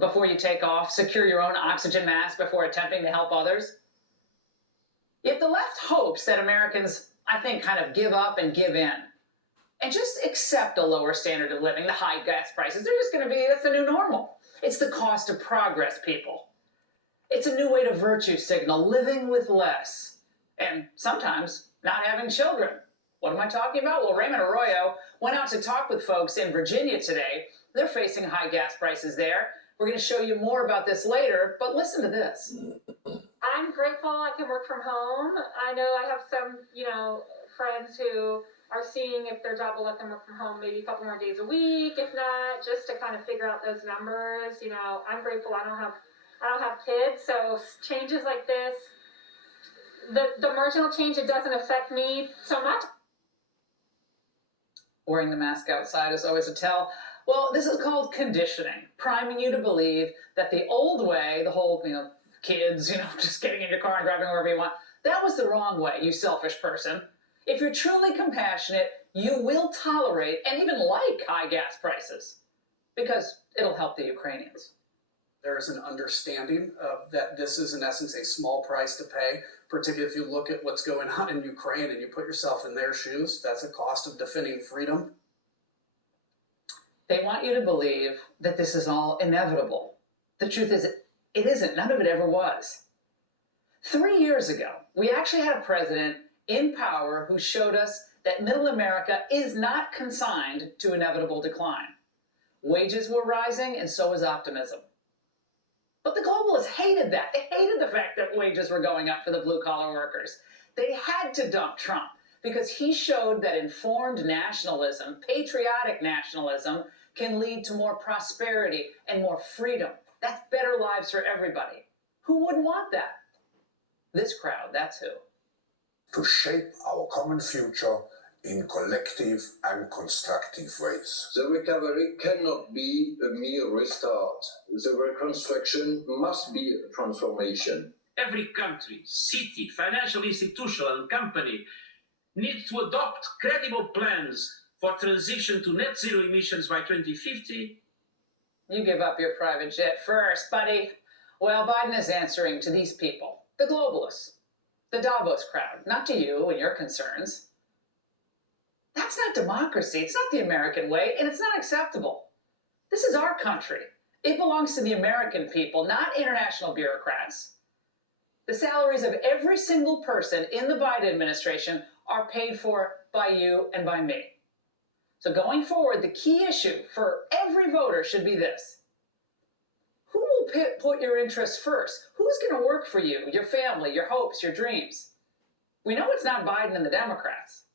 before you take off, secure your own oxygen mask before attempting to help others. If the left hopes that Americans, I think, kind of give up and give in and just accept a lower standard of living, the high gas prices, they're just going to be, that's the new normal. It's the cost of progress, people. It's a new way to virtue signal, living with less, and sometimes not having children. What am I talking about? Well, Raymond Arroyo went out to talk with folks in Virginia today. They're facing high gas prices there. We're going to show you more about this later, but listen to this. I'm grateful I can work from home. I know I have some, friends who are seeing if their job will let them work from home maybe a couple more days a week, if not, just to kind of figure out those numbers. I'm grateful I don't have kids, so changes like this, the marginal change, it doesn't affect me so much. Wearing the mask outside is always a tell. Well, this is called conditioning, priming you to believe that the old way, the whole, kids, just getting in your car and driving wherever you want, that was the wrong way, you selfish person. If you're truly compassionate, you will tolerate and even like high gas prices because it'll help the Ukrainians. There is an understanding that this is, in essence, a small price to pay, particularly if you look at what's going on in Ukraine and you put yourself in their shoes. That's a cost of defending freedom. They want you to believe that this is all inevitable. The truth is, it isn't. None of it ever was. 3 years ago, we actually had a president in power who showed us that middle America is not consigned to inevitable decline. Wages were rising, and so was optimism. But the globalists hated that. They hated the fact that wages were going up for the blue-collar workers. They had to dump Trump because he showed that informed nationalism, patriotic nationalism, can lead to more prosperity and more freedom. That's better lives for everybody. Who wouldn't want that? This crowd, that's who. To shape our common future in collective and constructive ways. The recovery cannot be a mere restart. The reconstruction must be a transformation. Every country, city, financial institution, and company need to adopt credible plans for transition to net zero emissions by 2050. You give up your private jet first, buddy. Well, Biden is answering to these people, the globalists, the Davos crowd, not to you and your concerns. That's not democracy. It's not the American way, and it's not acceptable. This is our country. It belongs to the American people, not international bureaucrats. The salaries of every single person in the Biden administration are paid for by you and by me. So going forward, the key issue for every voter should be this. Who will put your interests first? Who's going to work for you, your family, your hopes, your dreams? We know it's not Biden and the Democrats.